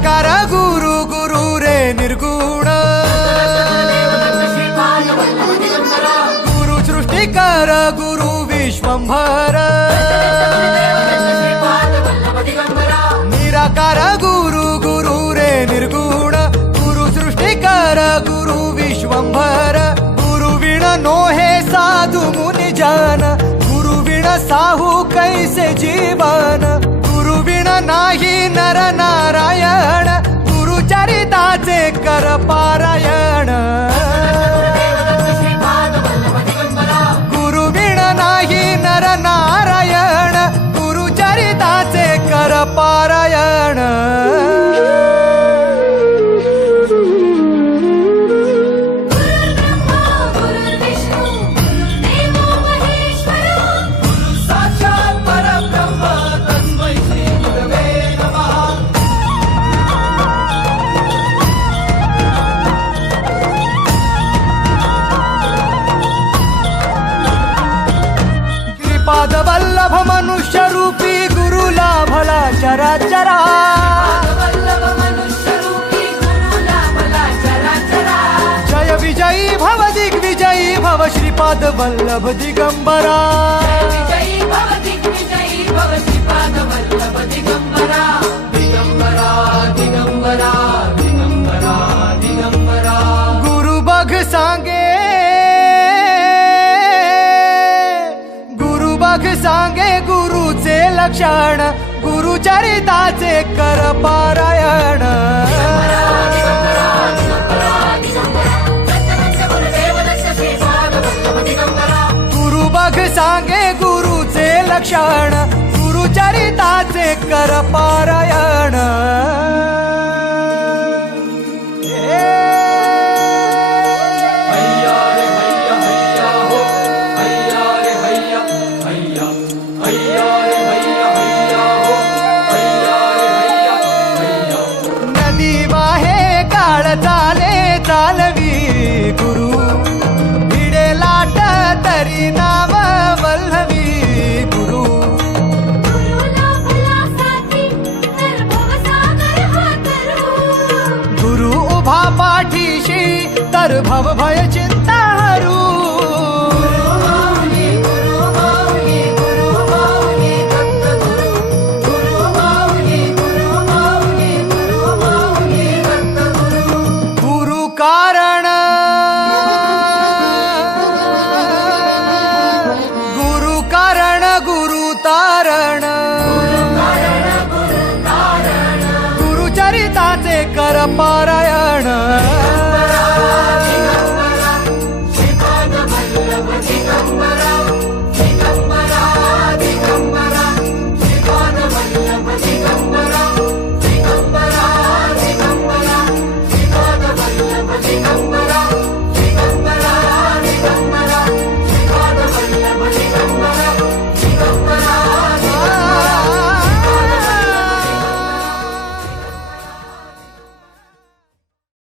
निराकार गुरु गुरु रे निर्गुण गुरु सृष्टिकर गुरु विश्वंभर निराकार गुरु गुरु रे निर्गुण गुरु सृष्टिकर गुरु विश्वंभर गुरु विण नोहे साधु मुनि जन गुरु विण साहू कैसे जीवन गुरु विण नाही नर नारायण गुरु चरिताचे कर पारायण गुरु विण नाही नर नारायण गुरु चरिताचे कर पारायण पाद वल्लभ मनुष्य रूपी गुरु लाभला चरा चरा जय विजयी भव दिग्विजयी भव श्रीपाद वल्लभ दिगंबरा दिगंबरा दिगंबरा दिगंबरा गुरु बघ सांगे सांगे गुरुचे लक्षण गुरु चरिताचे कर पारायण गुरु बघ सांगे गुरुचे लक्षण गुरु चरिताचे कर पारायण